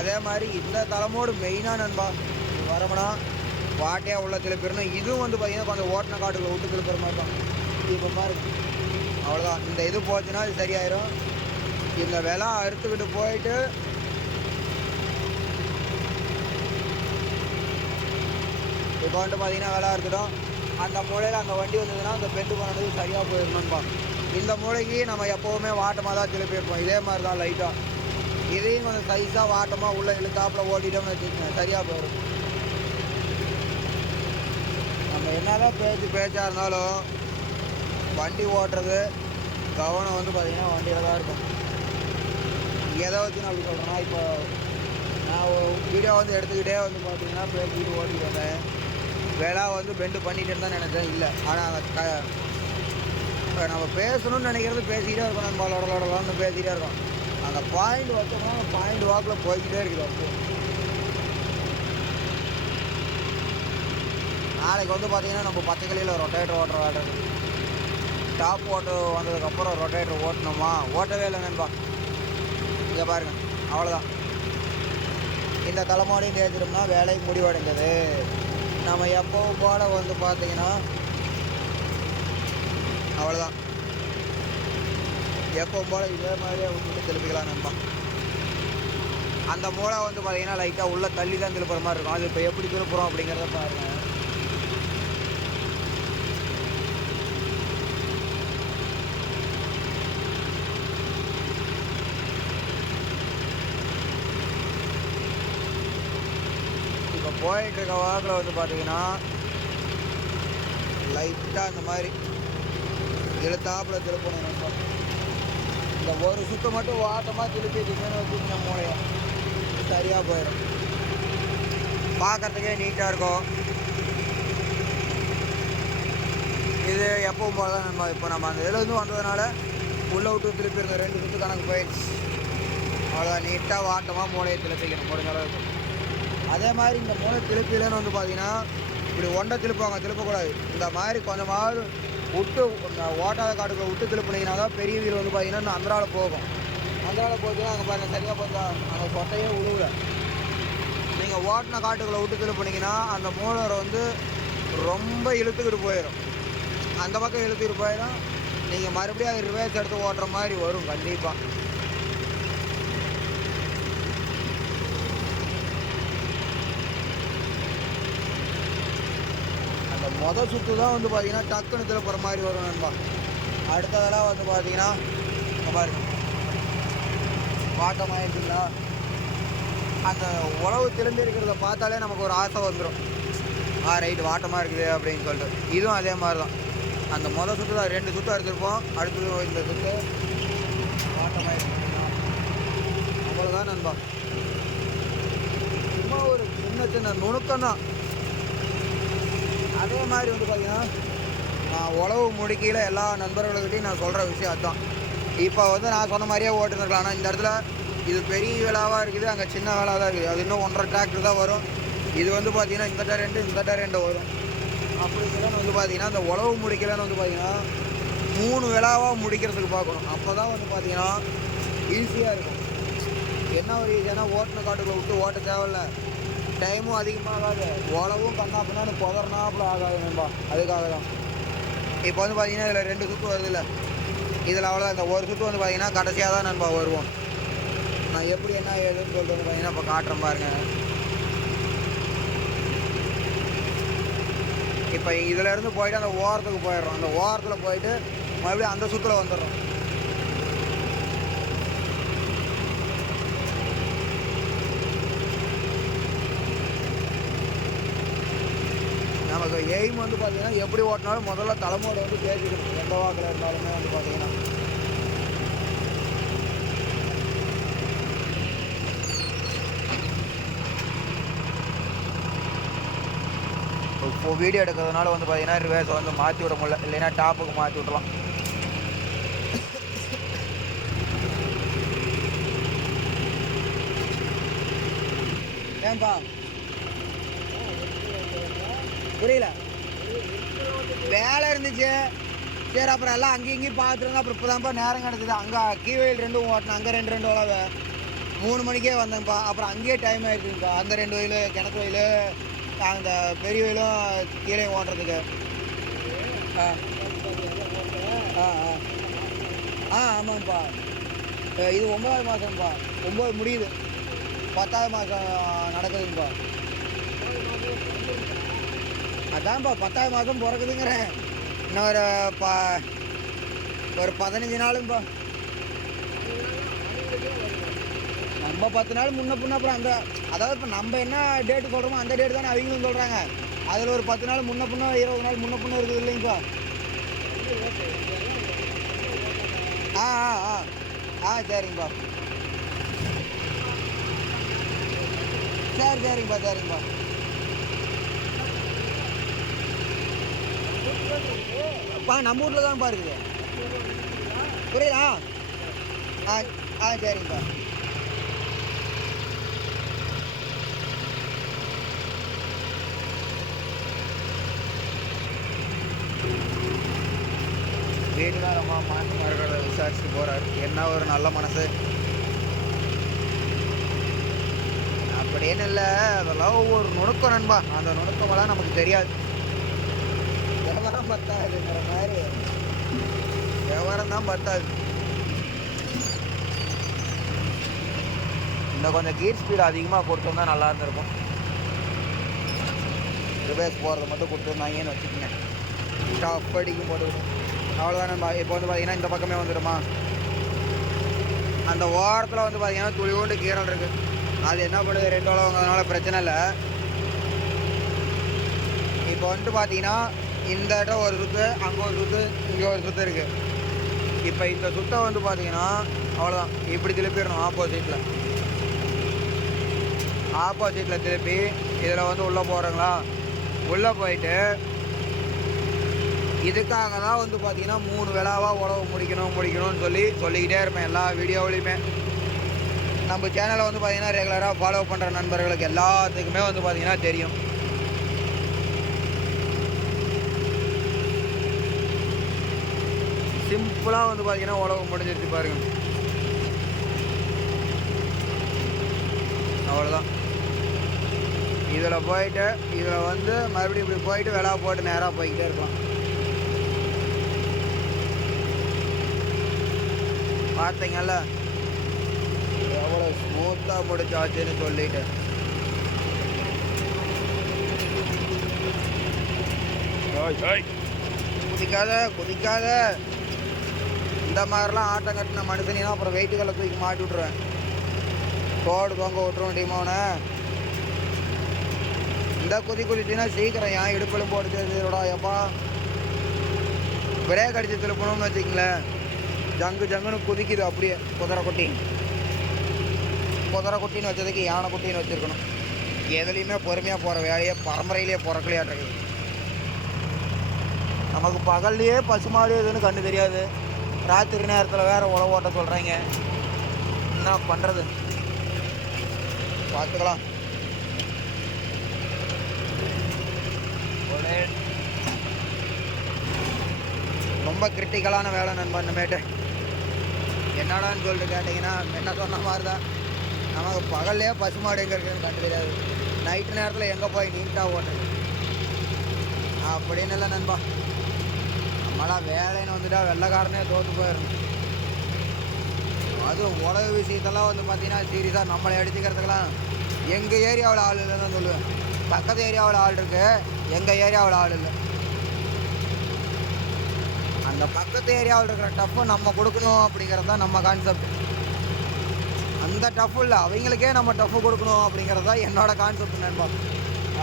அதே மாதிரி இந்த தலைமோடு மெயினாக நண்பா வரமுன்னா வாட்டையாக உள்ள திருப்பிடணும். இதுவும் வந்து பார்த்தீங்கன்னா கொஞ்சம் ஓட்டின காட்டுக்குள்ளே விட்டு திருப்புற மாதிரி தான். இப்போ மாதிரி அவ்வளோதான். இந்த இது போச்சுன்னா இது சரியாயிடும். இந்த விலை அறுத்துக்கிட்டு போயிட்டு இப்போ வந்துட்டு பார்த்தீங்கன்னா விலை அறுத்துட்டோம். அந்த மூலையில் அந்த வண்டி வந்ததுன்னா அந்த பெண்டு பண்ணது சரியாக போயிடணும்பா. இந்த மூளைக்கு நம்ம எப்போவுமே வாட்டமாக தான் திருப்பியிருப்போம். இதே மாதிரி தான் லைட்டாக இதையும் கொஞ்சம் சைஸாக வாட்டமாக உள்ளே இழுத்தாப்பில் ஓட்டிட்டோம்னு வச்சுக்கோங்க, சரியாக போயிடும். நம்ம என்னதான் பேச்சாக இருந்தாலும் வண்டி ஓட்டுறது கவனம் வந்து பார்த்திங்கன்னா வண்டியில் தான் இருக்கும். எதை வச்சு நான் அப்படி சொல்கிறேன்னா, இப்போ நான் வீடியோ வந்து எடுத்துக்கிட்டே வந்து பார்த்தீங்கன்னா பேசிக்கிட்டு ஓட்டிட்டு வந்தேன். வேலை வந்து பெண்டு பண்ணிகிட்டேன்னு தான் நினச்சேன், இல்லை. ஆனால் இப்போ நம்ம பேசணும்னு நினைக்கிறது பேசிக்கிட்டே இருக்கோம். நம்ம லோடலான்னு பேசிக்கிட்டே இருக்கோம். அந்த பாயிண்ட் வச்சோம்னா பாயிண்ட் வாக்கில் போய்கிட்டே இருக்குது. அப்போ நாளைக்கு வந்து பார்த்தீங்கன்னா நம்ம பச்சைக்கல்லியில் ரொட்டேட்டர் ஓட்டுற வேலை இருக்குது. டாப் ஓட்டு வந்ததுக்கப்புறம் ரொட்டேட்டர் ஓட்டணுமா, ஓட்டவே இல்லை நண்பா. இங்கே பாருங்கள், அவ்வளோதான். இந்த தலைமாடியும் தேய்ச்சிட்டோம்னா வேலை முடிவடைந்தது. நம்ம எப்போவும் போல வந்து பார்த்தீங்கன்னா அவ்வளோதான். எப்போவும் போல் இதே மாதிரியே விட்டுட்டு திருப்பிக்கலாம் நண்பா. அந்த மூளை வந்து பார்த்தீங்கன்னா லைட்டாக உள்ளே தள்ளி தான் திருப்புற மாதிரி இருக்கும். அது இப்போ எப்படி திருப்புறோம் அப்படிங்கிறத பாருங்கள். இப்போ போயிட்டு இருக்க வாக்கில் வந்து பார்த்தீங்கன்னா லைட்டாக இந்த மாதிரி இழுத்தாப்பில் திருப்பணும் நண்பா. இந்த ஒரு சுற்று மட்டும் வாட்டமாக திருப்பிட்டிங்கன்னு வச்சுக்கோங்க, மூளையை சரியாக போயிடும். பார்க்குறதுக்கே நீட்டாக இருக்கும். இது எப்பவும் போல தான் நண்பா. இப்போ நம்ம அந்த இதில் வந்ததுனால உள்ளே விட்டு திருப்பி இருந்த 2 சுற்று கணக்கு போயிடுச்சு. அவ்வளோதான். நீட்டாக வாட்டமாக மூளையை திருப்பிக்கணும் முடிஞ்ச அளவுக்கு. அதே மாதிரி இந்த மூளை திருப்பிலன்னு வந்து பார்த்தீங்கன்னா இப்படி ஒன்றை திருப்புவாங்க, திருப்பக்கூடாது. இந்த மாதிரி கொஞ்சமாவது விட்டு ஓட்டாத காட்டுக்குள்ள விட்டு திருப்பினீங்கன்னா தான் பெரிய வீல் வந்து பார்த்தீங்கன்னா அந்தரால போகும். அந்தரால போச்சுன்னா அங்கே பாருங்கள் சரியாக போச்சா, அங்கே சொட்டையே விழுவுல. நீங்கள் ஓட்டின காட்டுக்குள்ளே விட்டு திருப்பினீங்கன்னா அந்த மூலரை வந்து ரொம்ப இழுத்துக்கிட்டு போயிடும். அந்த பக்கம் இழுத்துக்கிட்டு போயிடும். நீங்கள் மறுபடியும் அது ரிவர்ஸ் எடுத்து ஓட்டுற மாதிரி வரும் கண்டிப்பாக. மொதல் சுற்று தான் வந்து பார்த்தீங்கன்னா டக்குன்னு திருப்புற மாதிரி வரும் நண்பா. அடுத்ததெல்லாம் வந்து பார்த்தீங்கன்னா பாருங்க வாட்டமாயிருக்குங்களா, அந்த உழவு திரும்பி இருக்கிறத பார்த்தாலே நமக்கு ஒரு ஆசை வந்துடும். ரைட்டு வாட்டமாக இருக்குது அப்படின்னு சொல்லிட்டு. இதுவும் அதே மாதிரி தான். அந்த மொதல் சுற்று தான் 2 சுற்று எடுத்துருப்போம். அடுத்தது இந்த சுற்று வாட்டமாயிருக்குங்களா, அவ்வளோதான் நண்பா. சும்மா ஒரு சின்ன நுணுக்கம் தான். அதே மாதிரி வந்து பார்த்தீங்கன்னா நான் உழவு முடிக்கையில் எல்லா நண்பர்கள்கிட்டையும் நான் சொல்கிற விஷயம் அதுதான். இப்போ வந்து நான் சொன்ன மாதிரியே ஓட்டுருக்கலாம். ஆனால் இந்த இடத்துல இது பெரிய வேளாவாக இருக்குது, அங்கே சின்ன வேளாக தான் இருக்குது. அது இன்னும் 1.5 டிராக்டர் தான் வரும். இது வந்து பார்த்தீங்கன்னா இந்த டேரெண்டு வரும். அப்படிங்கிறன்னு வந்து பார்த்தீங்கன்னா இந்த உழவு முடிக்கலன்னு வந்து பார்த்தீங்கன்னா 3 வேளாவாக முடிக்கிறதுக்கு பார்க்கணும். அப்போ தான் வந்து பார்த்தீங்கன்னா ஈஸியாக இருக்கும். என்ன ஒரு ஈஸியானா ஓட்டின காட்டுக்குள்ள விட்டு ஓட்ட தேவையில்ல, டைமும் அதிகமாகாது, உழவும் கண்ணாப்புனான்னு புதறனாப்புல ஆகாது நண்பா. அதுக்காக தான் இப்போ வந்து பார்த்தீங்கன்னா இதில் 2 சுற்று வருது இல்லை, இதில் அவ்வளோதான். இந்த ஒரு சுற்று வந்து பார்த்தீங்கன்னா கடைசியாக தான் நண்பா வருவோம். நான் எப்படி என்ன ஏதுன்னு சொல்லிட்டு வந்து பார்த்தீங்கன்னா இப்போ காட்டுறேன் பாருங்கள். இப்போ இதிலேருந்து போயிட்டு அந்த ஓரத்துக்கு போயிடுறோம். அந்த ஓரத்தில் போயிட்டு மறுபடியும் அந்த சுற்றில் வந்துடுறோம். நமக்கு எய்ம் வந்து பார்த்தீங்கன்னா எப்படி ஓட்டினாலும் முதல்ல தலைமோடு வந்து தேய்ச்சிக்கணும். எந்த வாக்கில் இருந்தாலுமே வந்து பார்த்தீங்கன்னா இப்போ வீடியோ எடுக்கிறதுனால வந்து பார்த்தீங்கன்னா ரிவர்ஸ் வந்து மாற்றி விட முடியல, இல்லைன்னா டாப்புக்கு மாற்றி விட்றலாம். ஏன்பா புரியல, வேலை இருந்துச்சு. சரி அப்புறம் எல்லாம் அங்கேயும் இங்கேயும் பார்த்துருங்க. அப்புறம் இப்போ தான்ப்பா நேரம் கிடக்குது. அங்கே கீழ் 2 ஓட்டினேன், அங்கே 2 உழவை 3 மணிக்கே வந்தேன்ப்பா. அப்புறம் அங்கேயே டைம் ஆகிடுச்சுங்கப்பா. அந்த 2 வயலு கிணத்து வயலு, அந்த பெரிய வயலும் கீழே ஓட்டுறதுக்கு. ஆமாம்ப்பா. இது 9வது மாதம்ப்பா. 9 முடியுது, 10வது மாதம் நடக்குதுங்கப்பா. அதான்ப்பா 10வது மாதம் பிறக்குதுங்கிறேன். இன்னும் ஒரு 15 நாளுங்கப்பா. நம்ம 10 நாள் முன்ன பின்ன அப்புறம் அதாவது இப்போ நம்ம என்ன டேட்டு சொல்கிறோமோ அந்த டேட்டு தானே அவங்களும் சொல்கிறாங்க. அதில் ஒரு 10 நாள் முன்ன பின்ன 20 நாள் முன்ன பின்ன இருக்குது இல்லைங்கப்பா. சரிங்கப்பா. சரிங்கப்பா. நம்ம வீட்டில் தான்ப்பா இருக்குது. புரியுதா? சரிங்கப்பா. வீட்டுலாம் ரொம்ப மாற்றி மறுக்கிறத விசாரிச்சுட்டு போகிறாரு. என்ன ஒரு நல்ல மனசு. அப்படின்னு இல்லை, அதெல்லாம் ஒரு நுணுக்கம் நண்பா. அந்த நுணுக்கமெல்லாம் நமக்கு தெரியாது. விவரம் பத்தாதுங்கிற மாதிரி விவரம் தான் பத்தாது. இன்னும் கொஞ்சம் கீர் ஸ்பீடு அதிகமாக கொடுத்தோம்னா நல்லா இருந்திருக்கும். ரிவர்ஸ் போகிறத மட்டும் கொடுத்துருந்தாங்கன்னு வச்சுக்கோங்க. ஸ்டாப் அடிக்கும் போது அவ்வளோதான் நண்பா. இப்போ வந்து பார்த்தீங்கன்னா இந்த பக்கமே வந்துடுமா. அந்த ஓரத்தில் வந்து பார்த்தீங்கன்னா துளியோண்டு கீரல் இருக்குது. அது என்ன பண்ணுது, 2 உலகங்கிறதுனால பிரச்சனை இல்லை. இப்போ வந்துட்டு பார்த்தீங்கன்னா இந்த இடம் ஒரு சுற்று, அங்கே ஒரு சுற்று, இங்கே ஒரு சுற்று இருக்குது. இப்போ இந்த சுற்றை வந்து பார்த்தீங்கன்னா அவ்வளோதான், இப்படி திருப்பிடணும். ஆப்போசிட்டில் திருப்பி இதில் வந்து உள்ளே போகிறோங்களா. உள்ளே போயிட்டு இதுக்காக தான் வந்து பார்த்தீங்கன்னா 3 விழாவாக உழவு முடிக்கணும்னு சொல்லிக்கிட்டே இருப்பேன் எல்லா வீடியோவிலையுமே. நம்ம சேனலை வந்து பார்த்தீங்கன்னா ரெகுலராக ஃபாலோ பண்ணுற நண்பர்களுக்கு எல்லாத்துக்குமே வந்து பார்த்தீங்கன்னா தெரியும். சிம்பிளாக வந்து பார்த்தீங்கன்னா உழவு முடிஞ்சிருச்சு பாருங்க. அவ்வளோதான். இதில் போயிட்டு இதில் வந்து மறுபடியும் இப்படி போயிட்டு விழா போட்டு நேராக போய்கிட்டே இருக்கலாம். பார்த்தீங்கல்ல எவ்வளோ ஸ்மூத்தாக முடிச்சாச்சுன்னு சொல்லிட்டு. குதிக்காத இந்த மாதிரிலாம் ஆட்டம் கட்டின மனுஷனா அப்புறம் வெயிட்டுகளை தூக்கி மாட்டி விட்ருவேன். கோடு தொங்க விட்டுருவோம் டீமோனை. இந்த குதிச்சுன்னா சீக்கிரம் ஏன் இடுப்பிலும் போட்டு தெரிஞ்சிடா. எப்பா பிரேக் அடிச்சு திருப்பணும்னு வச்சுக்கங்களேன், ஜங்குன்னு குதிக்குது அப்படியே. குதிரை குட்டின்னு வச்சதுக்கு யானை குட்டின்னு வச்சுருக்கணும். எதுலேயுமே பொறுமையாக போகிற வேலையே பரம்பரையிலேயே பிறக்கலையாட்டுருக்கு. நமக்கு பகல்லையே பசுமாடு எதுன்னு கண்ணு தெரியாது. ராத்திரி நேரத்தில் வேறு உழவு ஓட்ட சொல்கிறாங்க. என்ன பண்ணுறது, பார்த்துக்கலாம். ரொம்ப கிரிட்டிக்கலான வேலை நண்பா. இந்தமேட்டு என்னடான்னு சொல்லிட்டு கேட்டிங்கன்னா என்ன சொன்ன மாதிரி தான். நமக்கு பகல்லையே பசுமாடு எங்கே இருக்குதுன்னு கண்டு தெரியாது. நைட்டு நேரத்தில் எங்கே போய் நீட்டாக ஓட்டுறது அப்படின்னு இல்லை நண்பா. நம்மளாம் வேலைன்னு வந்துட்டா வெள்ளைக்காரனே தோற்று போயிடணும். அதுவும் உலக விஷயத்தெல்லாம் வந்து பார்த்தீங்கன்னா சீரியஸாக நம்மளை அடிச்சுக்கிறதுக்கெல்லாம் எங்கள் ஏரியாவில் ஆள் இல்லைன்னு தான் சொல்லுவேன். பக்கத்து ஏரியாவில் ஆள் இருக்குது, எங்கள் ஏரியாவில் ஆள் இல்லை. அந்த பக்கத்து ஏரியாவில் இருக்கிற டஃப்பை நம்ம கொடுக்கணும் அப்படிங்கிறது தான் நம்ம கான்செப்ட். அந்த டஃப் இல்லை, அவங்களுக்கே நம்ம டஃப்பு கொடுக்கணும் அப்படிங்கிறது தான் என்னோட கான்செப்ட் நண்பா.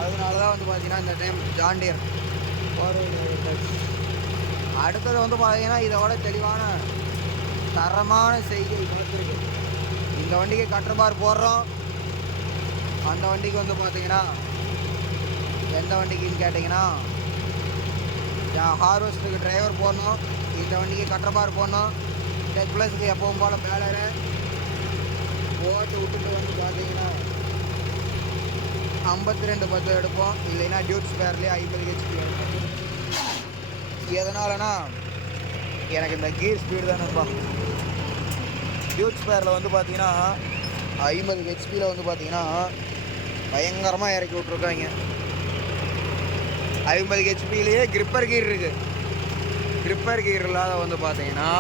அதனால தான் வந்து பார்த்தீங்கன்னா இந்த டைம் ஜான் டியர் அடுத்தது வந்து பார்த்தீங்கன்னா இதோட தெளிவான தரமான செய்கை கொடுத்துருக்கு. இந்த வண்டிக்கு கட்டர் பார் போடுறோம். அந்த வண்டிக்கு வந்து பார்த்தீங்கன்னா எந்த வண்டிக்குன்னு கேட்டிங்கன்னா ஹார்வெஸ்டருக்கு டிரைவர் போடணும். இந்த வண்டிக்கு கட்டர் பார் போடணும். டெக் ப்ளஸுக்கு எப்பவும் போல் பேலரை போட்டு விட்டுட்டு வந்து பார்த்தீங்கன்னா 5210 எடுப்போம். இல்லைன்னா டியூட் ஸ்பேர்லேயே 50 ஹெச்பி எடுப்போம். எதனாலனா எனக்கு இந்த கீர் ஸ்பீடு தான் நண்பா. டியூட் ஸ்பேரில் வந்து பார்த்தீங்கன்னா 50 ஹெச்பியில் வந்து பார்த்தீங்கன்னா பயங்கரமாக இறக்கி விட்ருக்காங்க. 50 ஹெச்பிலேயே கிரிப்பர் கீர் இருக்குது. கிரிப்பர் கீர் இல்லாத வந்து பார்த்தீங்கன்னா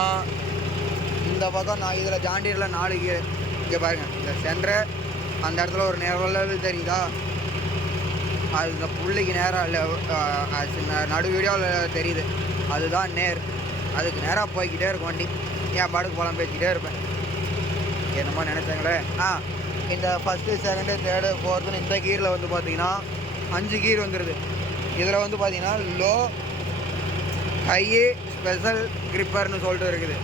இந்த பக்கம் நான் இதில் ஜாண்டியில் 4 கீர். இங்கே பாருங்கள், இந்த சென்டரு அந்த இடத்துல ஒரு நேரில் தெரியுதா, அது இந்த புள்ளிக்கு நேராக இல்லை, நடு வீடியோவில் தெரியுது, அதுதான் நேர். அதுக்கு நேராக போய்கிட்டே இருக்கும் வண்டி. ஏன் பாட்டுக்கு போகலாம் பேசிக்கிட்டே இருப்பேன். என்னமோ நினச்சாங்களே. இந்த ஃபஸ்ட்டு, செகண்டு, தேர்டு, ஃபோர்த்துன்னு இந்த கீரில் வந்து பார்த்தீங்கன்னா 5 கீர் வந்துடுது. இதில் வந்து பார்த்தீங்கன்னா லோ, ஹை, ஸ்பெஷல், கிரிப்பர்னு சொல்லிட்டு இருக்குது.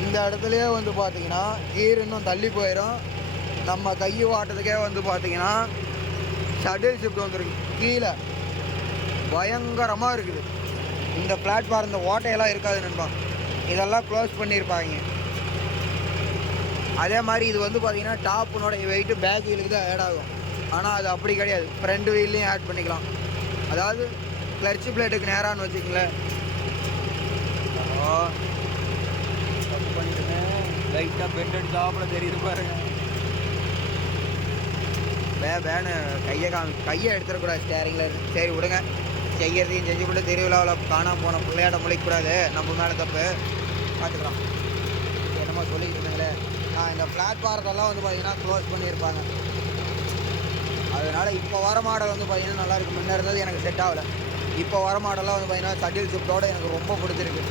இந்த இடத்துலையே வந்து பார்த்தீங்கன்னா கீர் இன்னும் தள்ளி போயிடும். நம்ம கை வாட்டத்துக்கே வந்து பார்த்தீங்கன்னா ஷட்டில் ஷிஃப்ட் வந்துருக்கு. கீழே பயங்கரமாக இருக்குது. இந்த பிளாட்ஃபார்ம் இந்த ஓட்டையெல்லாம் இருக்காது நண்பா, இதெல்லாம் க்ளோஸ் பண்ணியிருப்பாங்க. அதே மாதிரி இது வந்து பார்த்தீங்கன்னா டாப்புனோட வெயிட்டு பேக் வீலுக்கு தான் ஆட் ஆகும். ஆனால் அது அப்படி கிடையாது, ஃப்ரண்ட் வீல்லையும் ஆட் பண்ணிக்கலாம். அதாவது கிளர்ச்சி பிளேட்டுக்கு நேரான்னு வச்சுக்கங்களேன். தப்பு பண்ணிட்டுங்க, லைட்டாக பெண்டட் டாப்பில் தெரியுது பாருங்க. வேணு கையை எடுத்துடக்கூடாது ஸ்டேரிங்கில். சரி விடுங்க, செய்யறதையும் செஞ்சு விட்டு திருவிழாவில் காணாமல் போன பிள்ளையாட்ட முழிக்கக்கூடாது, நம்ம மேலே தப்பு, பார்த்துக்கலாம். என்னமோ சொல்லிக்கிட்டு இருந்தீங்களே, இந்த பிளாட்ஃபார்த்தெல்லாம் வந்து பார்த்தீங்கன்னா க்ளோஸ் பண்ணியிருப்பாங்க. அதனால் இப்போ வர மாடல் வந்து பார்த்தீங்கன்னா நல்லாயிருக்கு. முன்னே இருந்தது எனக்கு செட் ஆகலை. இப்போ வர மாடல்லாம் வந்து பார்த்தீங்கன்னா ஷட்டில் ஷிஃப்ட்டோடு எனக்கு ரொம்ப பிடிச்சிருக்கு.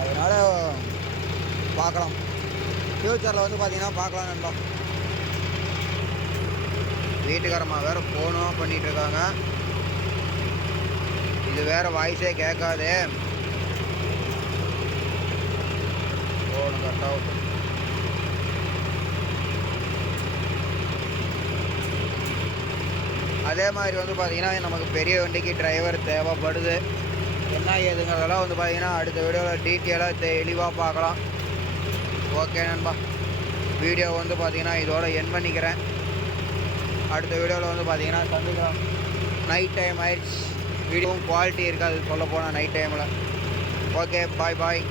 அதனால் பார்க்கலாம், ஃப்யூச்சரில் வந்து பார்த்தீங்கன்னா பார்க்கலாம் நண்பா. வீட்டுக்காரம்மா வேறு ஃபோனும் பண்ணிகிட்டு இருக்காங்க. இது வேறு வாய்ஸே கேட்காது. ஃபோனு கட்டாக. அதே மாதிரி வந்து பார்த்திங்கன்னா நமக்கு பெரிய வண்டிக்கு டிரைவர் தேவைப்படுது. என்ன ஏதுங்கிறதெல்லாம் வந்து பார்த்திங்கன்னா அடுத்த வீடியோவில் டீட்டெயிலாக தெளிவாக பார்க்கலாம். ஓகே நண்பா, வீடியோ வந்து பார்த்திங்கன்னா இதோட என் பண்ணிக்கிறேன். அடுத்த வீடியோவில் வந்து பார்த்திங்கன்னா சந்திக்கலாம். நைட் டைம் ஆயிடுச்சு, வீடியோவும் குவாலிட்டி இருக்காது சொல்ல போனால் நைட் டைமில். ஓகே, பாய் பாய்.